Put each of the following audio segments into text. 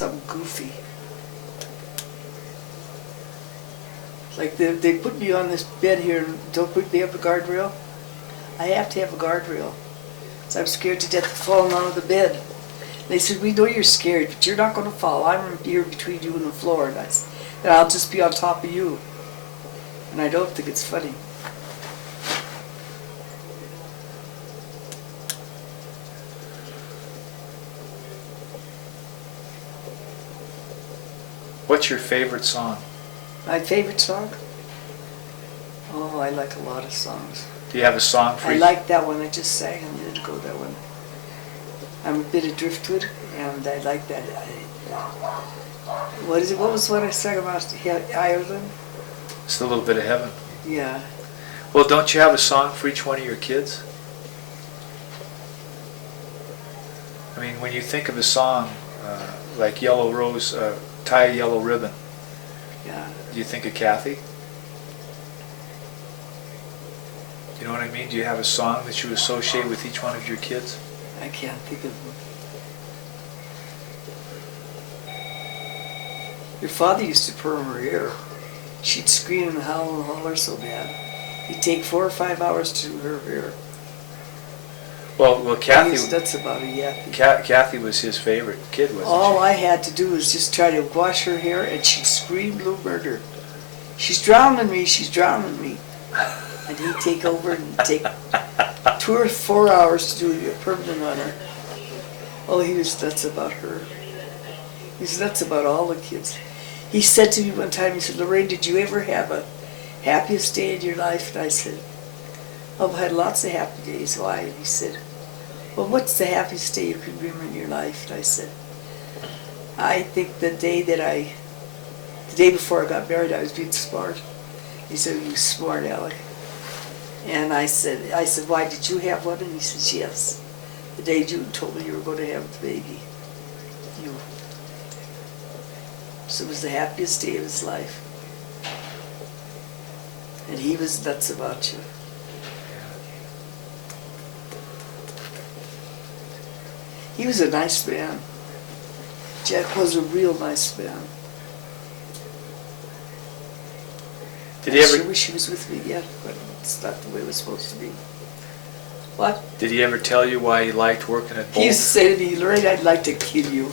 something goofy. Like they put me on this bed here and don't put me up a guardrail. I have to have a guardrail. So I'm scared to death of falling out of the bed. They said, we know you're scared, but you're not going to fall. I'm here between you and the floor, and I'll just be on top of you. And I don't think it's funny. What's your favorite song? My favorite song? Oh, I like a lot of songs. Do you have a song for I each? like that one I just sang a minute ago, that one. I'm a bit of driftwood, and I like that. What is it? What was what I sang about Ireland? It's a little bit of heaven. Yeah. Well, don't you have a song for each one of your kids? I mean, when you think of a song like Yellow Rose, Tie a Yellow Ribbon, Yeah. do you think of Kathy? You know what I mean? Do you have a song that you associate with each one of your kids? I can't think of them. Your father used to perm her hair. She'd scream and howl and holler so bad. He'd take 4 or 5 hours to do her hair. Well, Kathy. That's about a yappy. Kathy was his favorite kid, wasn't All she? I had to do was just try to wash her hair, and she'd scream blue murder. She's drowning me, she's drowning me. And he'd take over and take 2 or 4 hours to do a permanent on her. Oh, he was nuts about her. He was nuts about all the kids. He said to me one time, he said, Lorraine, did you ever have a happiest day in your life? And I said, oh, I've had lots of happy days. Why? And he said, well, what's the happiest day you can remember in your life? And I said, I think the day before I got married, I was being smart. He said, you smart aleck. And I said, why, did you have one? And he says, yes. The day you told me you were going to have the baby. You. So it was the happiest day of his life. And he was nuts about you. He was a nice man. Jack was a real nice man. Did he ever? I sure wish he was with me yet, but it's not the way it was supposed to be. What? Did he ever tell you why he liked working at Boulder? He used to say to me, Lorraine, I'd like to kill you.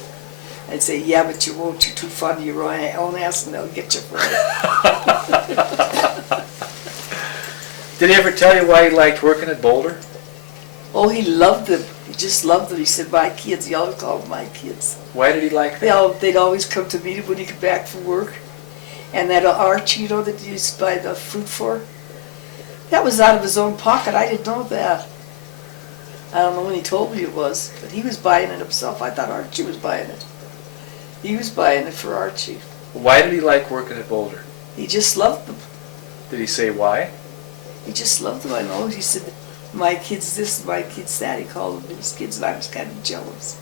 I'd say, yeah, but you won't. You're too fond of your own ass, and they'll get you for it. Did he ever tell you why he liked working at Boulder? Oh, he loved them. He just loved them. He said, my kids. He always called them my kids. Why did he like that? They'd always come to meet him when he got back from work. And that Archie, you know, that he used to buy the fruit for, that was out of his own pocket. I didn't know that. I don't know when he told me it was, but he was buying it himself. I thought Archie was buying it. He was buying it for Archie. Why did he like working at Boulder? He just loved them. Did he say why? He just loved them. I know. He said, my kid's this, my kid's that. He called them his kids, and I was kind of jealous.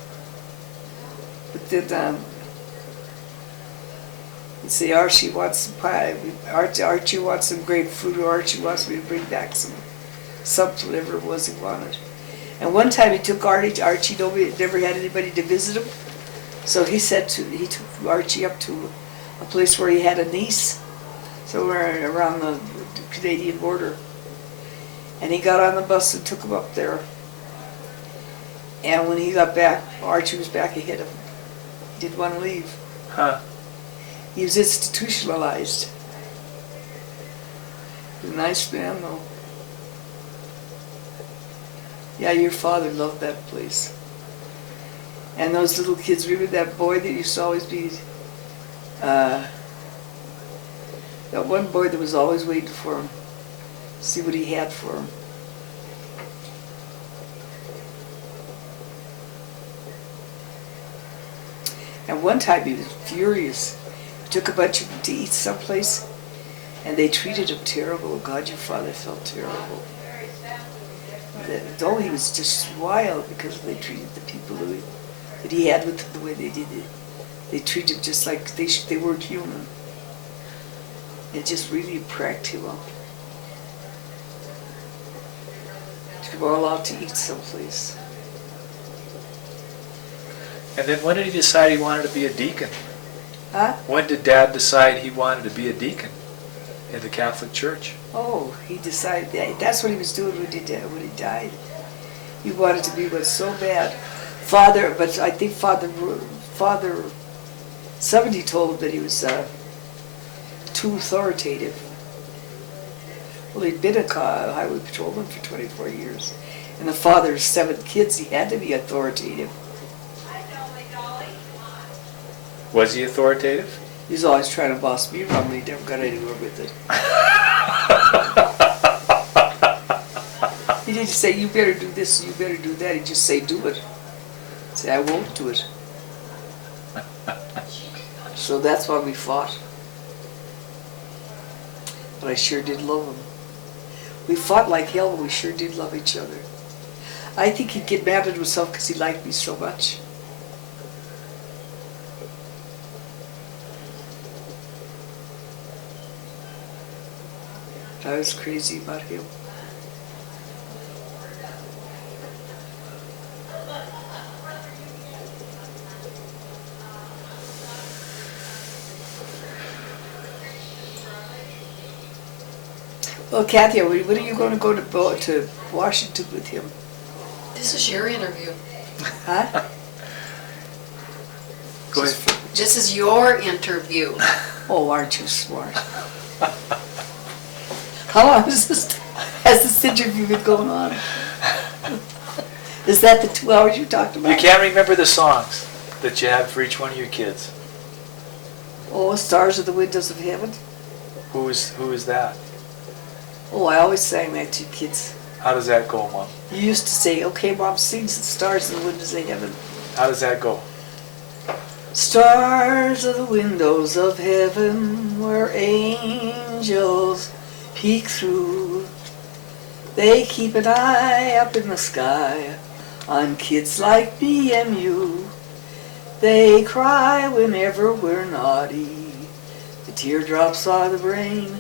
But then, he'd say, Archie wants some pie. Archie wants some grapefruit, or Archie wants me to bring back something, whatever it was he wanted. And one time he took Archie, never had anybody to visit him. So he took Archie up to a place where he had a niece, somewhere around the Canadian border. And he got on the bus and took him up there. And when he got back, Archie was back ahead of him. He didn't want to leave. Huh. He was institutionalized. He was a nice man, though. Yeah, your father loved that place. And those little kids, remember that boy that used to always be, that one boy that was always waiting for him, see what he had for him. And one time he was furious. He took a bunch of them to eat someplace, and they treated him terrible. Oh God, your father felt terrible. Though he was just wild because they treated the people that he had with him the way they did it. They treated him just like they weren't human. It just really cracked him up. Took them all out to eat someplace. And then when did he decide he wanted to be a deacon? Huh? When did Dad decide he wanted to be a deacon in the Catholic Church? Oh, he decided that's what he was doing when he died. He wanted to be one so bad. But I think Father, somebody told him that he was too authoritative. Well, he'd been a highway patrolman for 24 years. And the father's 7 kids, he had to be authoritative. Was he authoritative? He was always trying to boss me around, but he never got anywhere with it. He didn't say, you better do this, you better do that. He'd just say, do it. He'd say, I won't do it. So that's why we fought. But I sure did love him. We fought like hell, but we sure did love each other. I think he'd get mad at himself because he liked me so much. I was crazy about him. Well, Kathy, when are you going to go to Washington with him? This is your interview. Huh? Go ahead. This is your interview. Oh, aren't you smart? How long has this interview been going on? Is that the 2 hours you talked about? You can't remember the songs that you have for each one of your kids. Oh, Stars of the Windows of Heaven. Who is that? Oh, I always sang that to kids. How does that go, Mom? You used to say, okay, Mom, sing the Stars of the Windows of Heaven. How does that go? Stars of the windows of heaven where angels peek through. They keep an eye up in the sky on kids like me and you. They cry whenever we're naughty. The teardrops are the rain.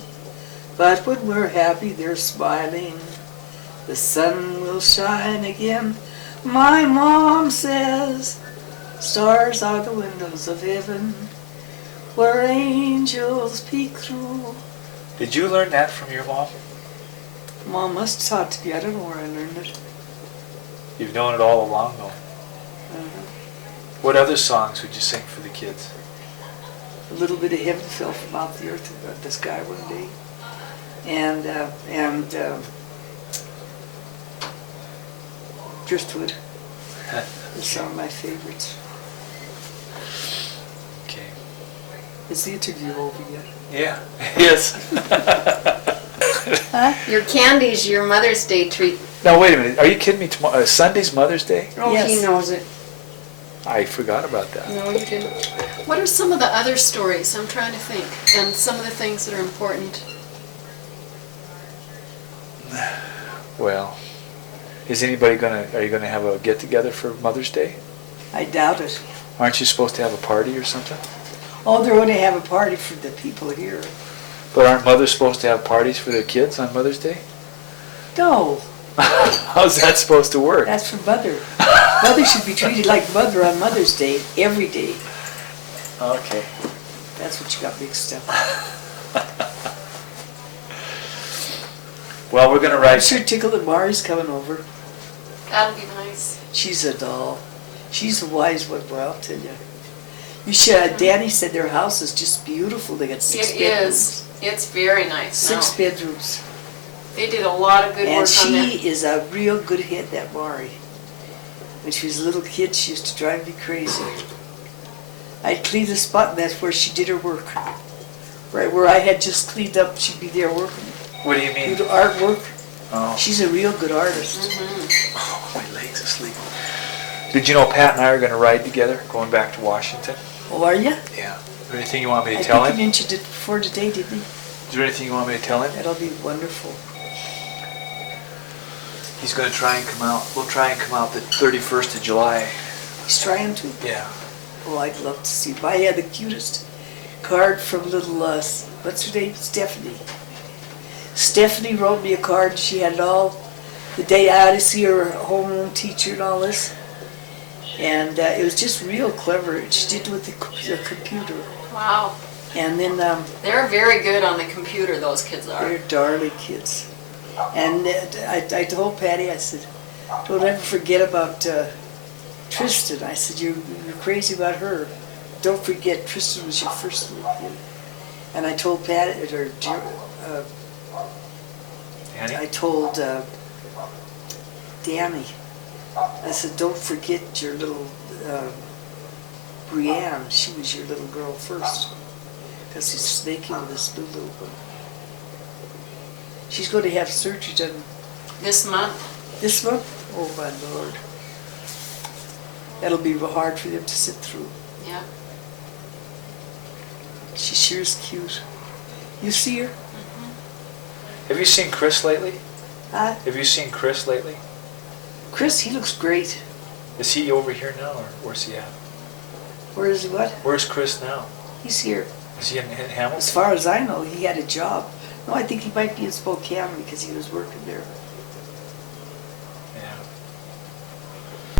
But when we're happy, they're smiling. The sun will shine again. My mom says, stars are the windows of heaven where angels peek through. Did you learn that from your mom? Mom must have taught to me. I don't know where I learned it. You've known it all along, though. Uh-huh. What other songs would you sing for the kids? A little bit of heaven fell from out the earth and the sky one day. And Driftwood is some of my favorites. Okay. Is the interview over yet? Yeah. Yes. Huh? Your candy's your Mother's Day treat. Now wait a minute. Are you kidding me? Sunday's Mother's Day? Oh, Yes. he knows it. I forgot about that. No, you didn't. What are some of the other stories? I'm trying to think. And some of the things that are important. Well, are you gonna have a get together for Mother's Day? I doubt it. Aren't you supposed to have a party or something? Oh, they're going to have a party for the people here. But aren't mothers supposed to have parties for their kids on Mother's Day? No, How's that supposed to work? that's for Mother. Mother should be treated like Mother on Mother's Day, every day. Okay. That's what you got mixed up. Well, we're gonna I'm write. sure Tickle and Mari's coming over. That'll be nice. She's a doll. She's a wise one, boy, I'll tell you. You should. Danny said their house is just beautiful. They got 6 It bedrooms. is. It's very nice 6 now. bedrooms. They did a lot of good And work on there. she is a real good head, that Mari. When she was a little kid, she used to drive me crazy. I'd clean the spot, and that's where she did her work. Right where I had just cleaned up, she'd be there working. What do you Do mean? the artwork. Oh. She's a real good artist. Oh, my leg's asleep. Did you know Pat and I are gonna ride together, going back to Washington? Oh, are you? Yeah. Is there anything you want me to I tell think him? he mentioned it before today, didn't he? Is there anything you want me to tell him? That'll be wonderful. He's gonna try and come out. We'll try and come out the 31st of July. He's trying to. Yeah. Oh, I'd love to see him. I had the cutest card from little, what's her name? Stephanie. Stephanie wrote me a card. She had it all the day I had to see her homeroom teacher and all this. And it was just real clever. She did it with the computer. Wow. And then They're very good on the computer, those kids are. they're darling kids. And I told Patty, I said, don't ever forget about Tristan. I said, you're crazy about her. Don't forget, Tristan was your first little kid. And I told Patty, Annie? I told Danny, I said, don't forget your little Brienne. She was your little girl first. Because he's making this new little one. She's going to have surgery done This month? this month. Oh my Lord. That'll be hard for them to sit through. Yeah. She sure is cute. You see her? Have you seen Chris lately? Huh? Have you seen Chris lately? Chris, he looks great. Is he over here now, or where's he at? Where is he? What? Where's Chris now? He's here. Is he in As Hamilton? far as I know, he had a job. No, I think he might be in Spokane because he was working there.